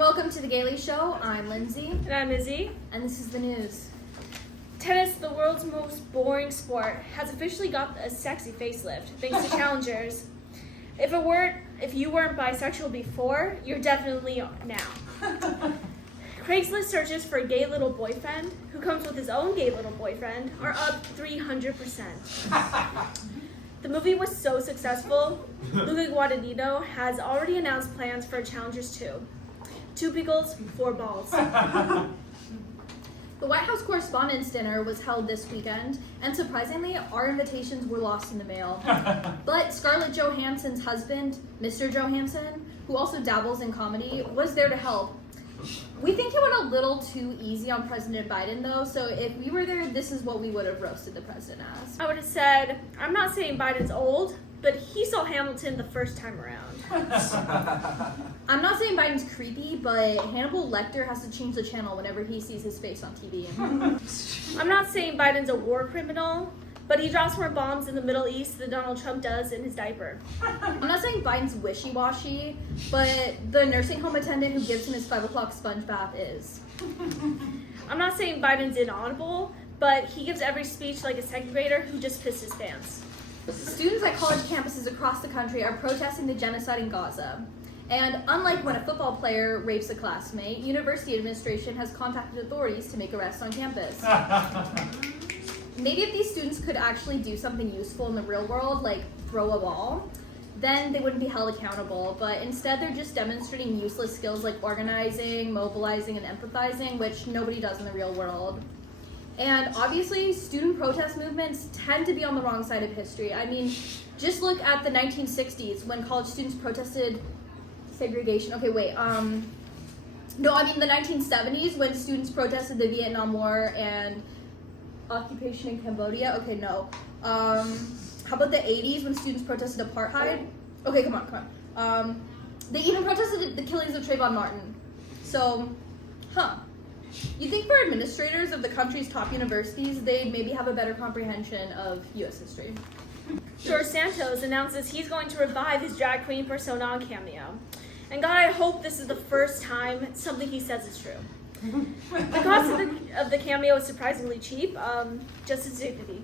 welcome to the Gayle Show. I'm Lindsay. And I'm Izzy. And this is the news. Tennis, the world's most boring sport, has officially got a sexy facelift thanks to challengers. If you weren't bisexual before, you're definitely now. Craigslist searches for a gay little boyfriend who comes with his own gay little boyfriend are up 300%. The movie was so successful, Luca Guadagnino has already announced plans for Challengers 2. 2 pickles, 4 balls. The White House Correspondents' Dinner was held this weekend, and surprisingly, our invitations were lost in the mail. But Scarlett Johansson's husband, Mr. Johansson, who also dabbles in comedy, was there to help. We think it went a little too easy on President Biden, though, so if we were there, this is what we would have roasted the president as. I would have said, I'm not saying Biden's old, but he saw Hamilton the first time around. I'm not saying Biden's creepy, but Hannibal Lecter has to change the channel whenever he sees his face on TV. I'm not saying Biden's a war criminal, but he drops more bombs in the Middle East than Donald Trump does in his diaper. I'm not saying Biden's wishy-washy, but the nursing home attendant who gives him his 5 o'clock sponge bath is. I'm not saying Biden's inaudible, but he gives every speech like a second grader who just pissed his pants. Students at college campuses across the country are protesting the genocide in Gaza. And unlike when a football player rapes a classmate, university administration has contacted authorities to make arrests on campus. Maybe if these students could actually do something useful in the real world, like throw a ball, then they wouldn't be held accountable. But instead, they're just demonstrating useless skills like organizing, mobilizing, and empathizing, which nobody does in the real world. And obviously, student protest movements tend to be on the wrong side of history. I mean, just look at the 1960s when college students protested segregation. Okay, wait. No, I mean the 1970s when students protested the Vietnam War and occupation in Cambodia. Okay, no. How about the 80s when students protested apartheid? Okay, come on. They even protested the killings of Trayvon Martin. So, you think for administrators of the country's top universities, they'd maybe have a better comprehension of U.S. history. George Santos announces he's going to revive his drag queen persona on Cameo. And God, I hope this is the first time something he says is true. The cost of the Cameo is surprisingly cheap, just its dignity.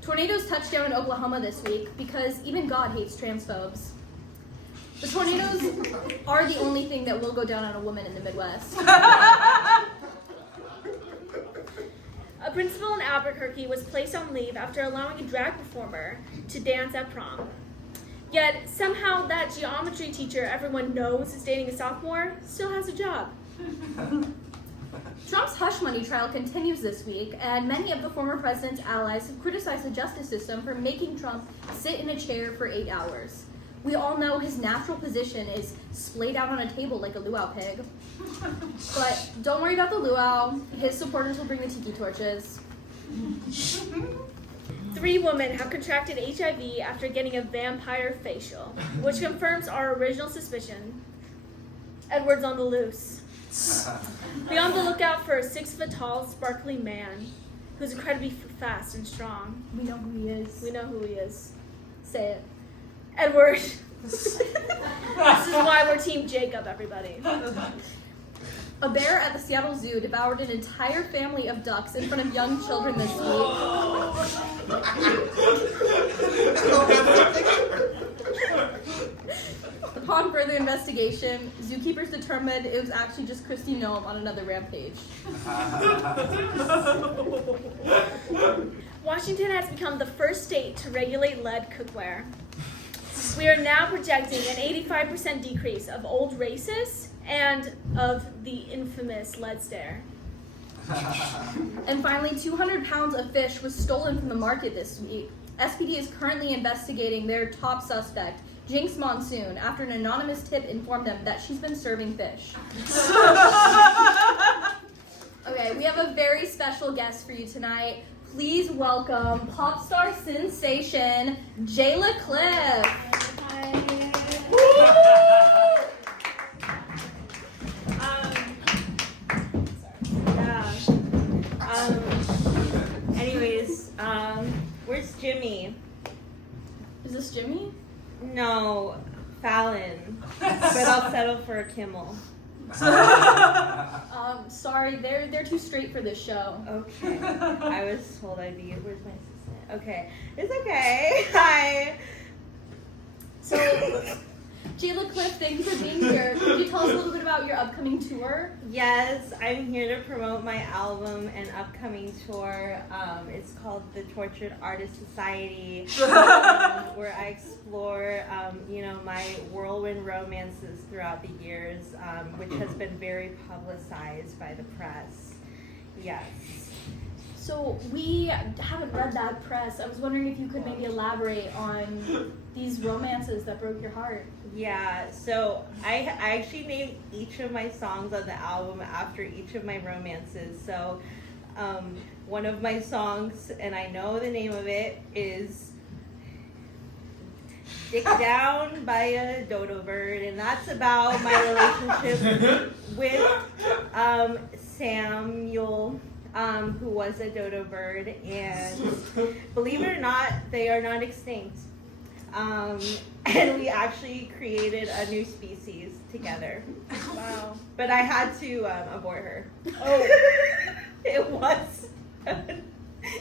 Tornadoes touched down in Oklahoma this week because even God hates transphobes. The tornadoes are the only thing that will go down on a woman in the Midwest. A principal in Albuquerque was placed on leave after allowing a drag performer to dance at prom. Yet, somehow that geometry teacher everyone knows is dating a sophomore still has a job. Trump's hush money trial continues this week, and many of the former president's allies have criticized the justice system for making Trump sit in a chair for 8 hours. We all know his natural position is splayed out on a table like a luau pig. But don't worry about the luau. His supporters will bring the tiki torches. 3 women have contracted HIV after getting a vampire facial, which confirms our original suspicion. Edward's on the loose. Be on the lookout for a 6-foot-tall, sparkly man who's incredibly fast and strong. We know who he is. We know who he is. Say it. Edward. This is why we're Team Jacob, everybody. A bear at the Seattle Zoo devoured an entire family of ducks in front of young children this week. Upon further investigation, zookeepers determined it was actually just Kristi Noem on another rampage. Washington has become the first state to regulate lead cookware. We are now projecting an 85% decrease of old racists and of the infamous lead stare. And finally, 200 pounds of fish was stolen from the market this week. SPD is currently investigating their top suspect, Jinx Monsoon, after an anonymous tip informed them that she's been serving fish. Okay, we have a very special guest for you tonight. Please welcome pop star sensation, Jayla Cliff. Hi. Anyways, where's Jimmy? Is this Jimmy? No, Fallon. But I'll settle for a Kimmel. Sorry, they're too straight for this show. Okay. I was told I'd be. Where's my assistant? Okay. It's okay. Hi. So, Jayla Cliff, thank you for being here. Could you tell us a little bit about your upcoming tour? Yes, I'm here to promote my album and upcoming tour. It's called the Tortured Artist Society, where I explore, my whirlwind romances throughout the years, which has been very publicized by the press. Yes. So we haven't read that press. I was wondering if you could maybe elaborate on these romances that broke your heart. Yeah, so I actually named each of my songs on the album after each of my romances. So one of my songs, and I know the name of it, is Dick Down by a Dodo Bird, and that's about my relationship with Samuel, who was a dodo bird, and believe it or not, they are not extinct. And we actually created a new species together. Wow. But I had to abort her. Oh. It was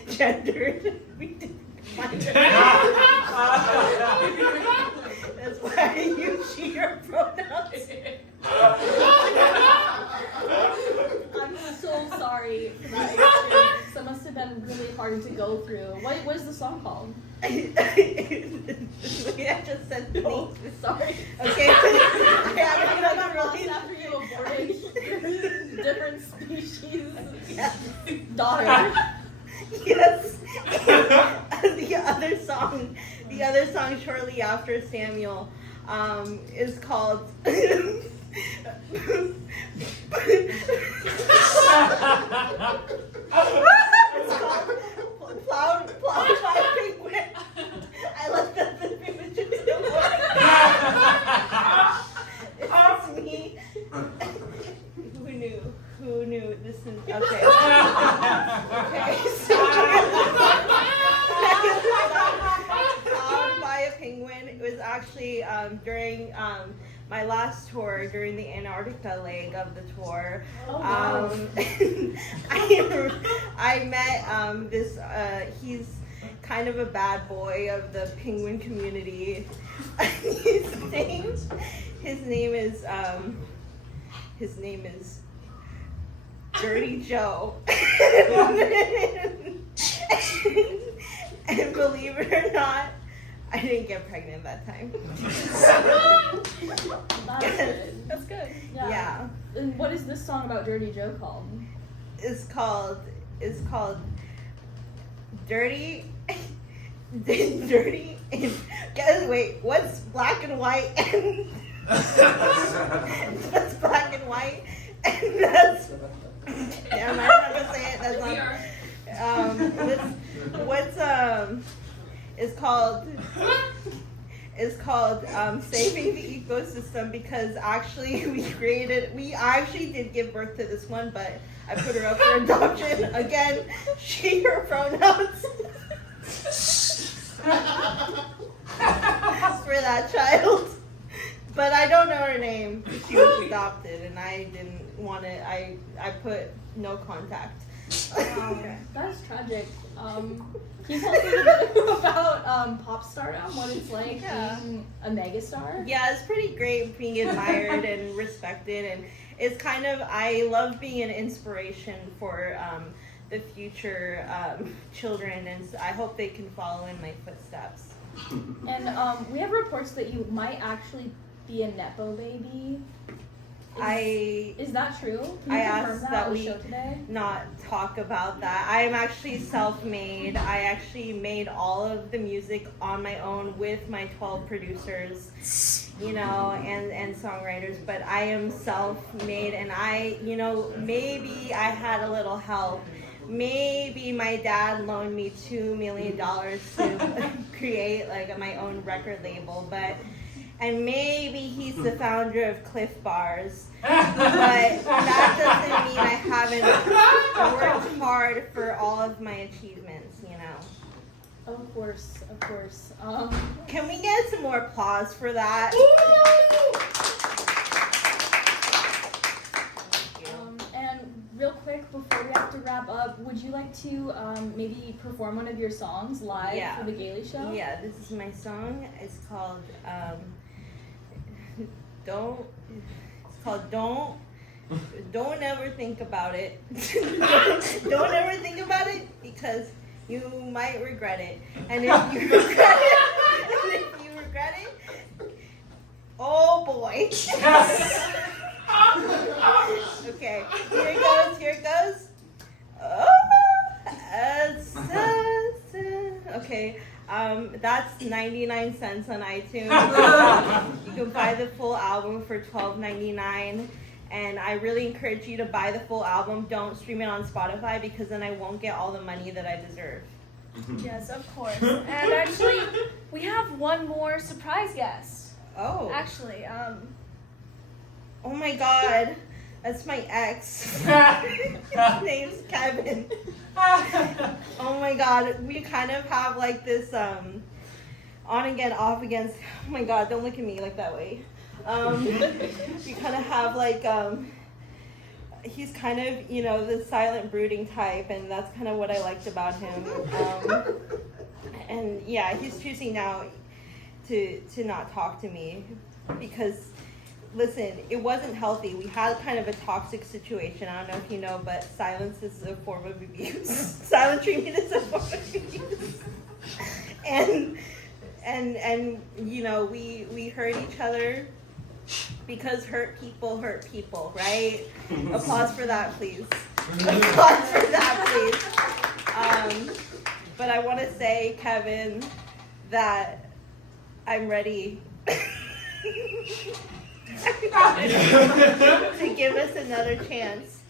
gendered. We didn't find it. That's why I use she, her pronouns. I'm so sorry for that experience. That must have been really hard to go through. What is the song called? I just said the name. Sorry. Okay. I got lost after you aborted different species Yes. daughter. Yes. The other song shortly after Samuel, is called it's called Plowed by a Penguin. I love that the images don't work. It's me. Who knew this is okay. Okay, so Plowed by a Penguin. It was actually during my last tour, during the Antarctica leg of the tour. Oh, wow. I met this he's kind of a bad boy of the penguin community. His name is Dirty Joe. And believe it or not, I didn't get pregnant that time. That's good. That's good. Yeah. And what is this song about Dirty Joe called? It's called Dirty Dirty and wait, what's black and white and that's black and white and that's damn, I don't have to say it. That's not it's called Saving the Ecosystem, because actually we actually did give birth to this one, but I put her up for adoption. Again, she, her pronouns. For that child. But I don't know her name. She was adopted and I didn't want it. I put no contact. Okay. That's tragic. Can you tell us a little bit about pop stardom? What it's like being a megastar? Yeah, it's pretty great being admired and respected, and it's kind of, I love being an inspiration for the future children, and I hope they can follow in my footsteps. And we have reports that you might actually be a nepo baby. Is that true? Can you confirm that on the show today? Not talk about that. I am actually self-made. I actually made all of the music on my own with my 12 producers, and songwriters, but I am self-made, and maybe I had a little help. Maybe my dad loaned me $2 million to create my own record label, and maybe he's the founder of Cliff Bars, but that doesn't mean I haven't worked hard for all of my achievements, Of course. Can we get some more applause for that? wrap up, would you like to maybe perform one of your songs live for the Gaily Show? Yeah, this is my song. It's called Don't ever think about it. Don't ever think about it because you might regret it. And if you regret it, oh boy. Okay, here it goes. Okay, that's 99 cents on iTunes. You can buy the full album for $12.99. And I really encourage you to buy the full album. Don't stream it on Spotify because then I won't get all the money that I deserve. Yes, of course. And actually, we have one more surprise guest. Oh. Actually, Oh my God. That's my ex. His name's Kevin. Oh my God. We kind of have like this on again, off again. Oh my God, don't look at me like that way. We kind of have like he's kind of, the silent brooding type, and that's kind of what I liked about him. And yeah, he's choosing now to not talk to me because, listen, it wasn't healthy. We had kind of a toxic situation. I don't know if you know, but silence is a form of abuse. Silent treatment is a form of abuse. And we hurt each other because hurt people, right? Applause for that, please. Applause for that, please. But I want to say, Kevin, that I'm ready to give us another chance.